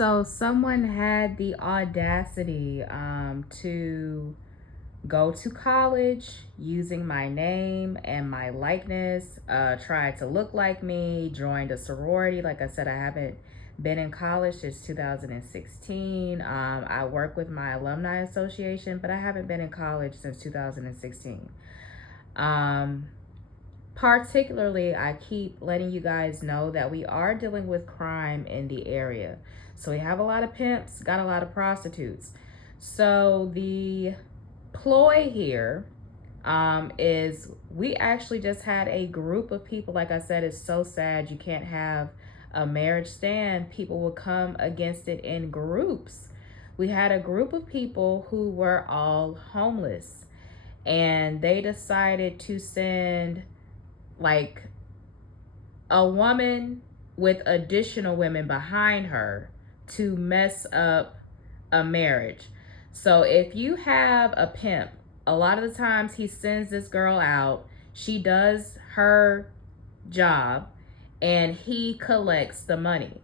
So someone had the audacity to go to college using my name and my likeness, tried to look like me, joined a sorority. Like I said, I haven't been in college since 2016. I work with my alumni association, but I haven't been in college since 2016. Um, Particularly, I keep letting you guys know that we are dealing with crime in the area. So we have a lot of pimps, got a lot of prostitutes. So the ploy here is we actually just had a group of people. Like I said, it's so sad you can't have a marriage stand. People will come against it in groups. We had a group of people who were all homeless, and they decided to send like a woman with additional women behind her to mess up a marriage. So if you have a pimp, a lot of the times he sends this girl out, she does her job, and he collects the money.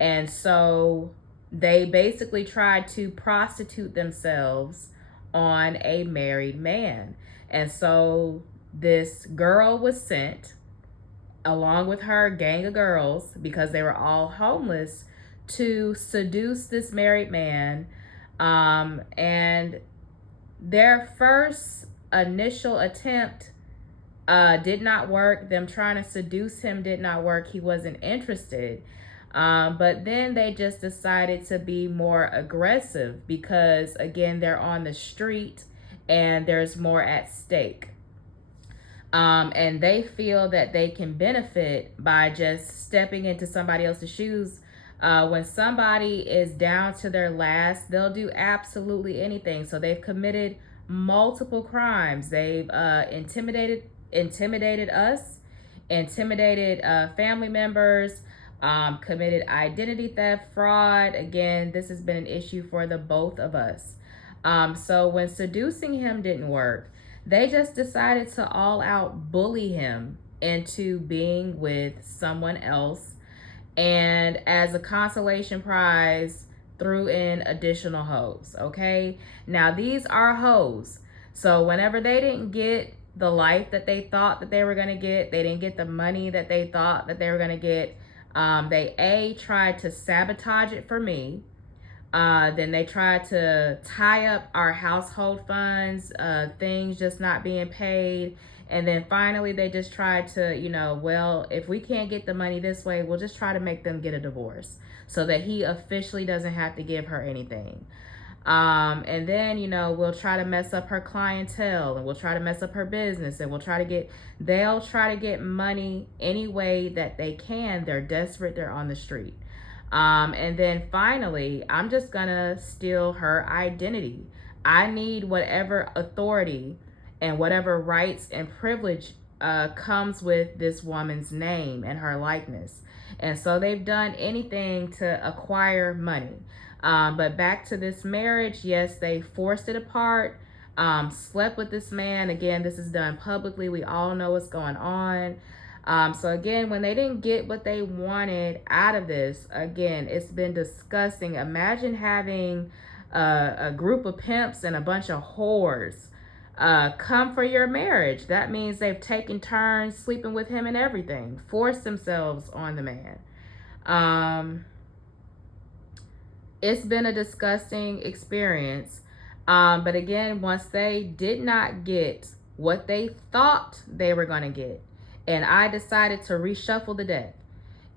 And so they basically try to prostitute themselves on a married man. And so this girl was sent along with her gang of girls, because they were all homeless, to seduce this married man. And their first initial attempt did not work. Them trying to seduce him did not work. He wasn't interested. But then they just decided to be more aggressive because, again, they're on the street and there's more at stake. And they feel that they can benefit by just stepping into somebody else's shoes. When somebody is down to their last, they'll do absolutely anything. So they've committed multiple crimes. They've intimidated us, intimidated family members, committed identity theft, fraud. Again, this has been an issue for the both of us. So when seducing him didn't work, they just decided to all out bully him into being with someone else. And as a consolation prize, threw in additional hoes. Okay. Now these are hoes. So whenever they didn't get the life that they thought that they were going to get, they didn't get the money that they thought that they were going to get. They tried to sabotage it for me. Then they tried to tie up our household funds, things just not being paid. And then finally, they just tried to, well, if we can't get the money this way, we'll just try to make them get a divorce so that he officially doesn't have to give her anything. And then, we'll try to mess up her clientele, and we'll try to mess up her business, and they'll try to get money any way that they can. They're desperate. They're on the street. And then finally, I'm just gonna steal her identity. I need whatever authority and whatever rights and privilege comes with this woman's name and her likeness. And so they've done anything to acquire money. But back to this marriage, yes, they forced it apart, slept with this man. Again, this is done publicly. We all know what's going on. So again, when they didn't get what they wanted out of this, again, it's been disgusting. Imagine having a group of pimps and a bunch of whores come for your marriage. That means they've taken turns sleeping with him and everything, forced themselves on the man. It's been a disgusting experience. But again, once they did not get what they thought they were going to get, and I decided to reshuffle the deck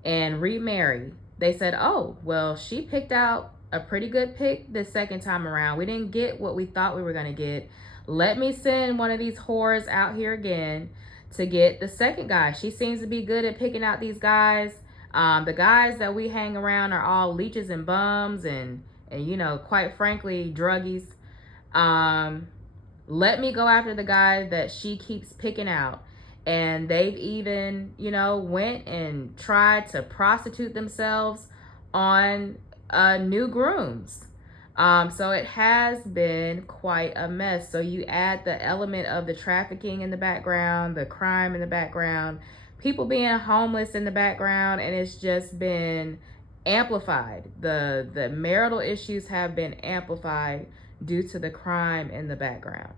and remarry, they said, oh, well, she picked out a pretty good pick this second time around. We didn't get what we thought we were going to get. Let me send one of these whores out here again to get the second guy. She seems to be good at picking out these guys. The guys that we hang around are all leeches and bums and quite frankly, druggies. Let me go after the guy that she keeps picking out. And they've even, went and tried to prostitute themselves on new grooms. So it has been quite a mess. So you add the element of the trafficking in the background, the crime in the background, people being homeless in the background, and it's just been amplified. The marital issues have been amplified due to the crime in the background.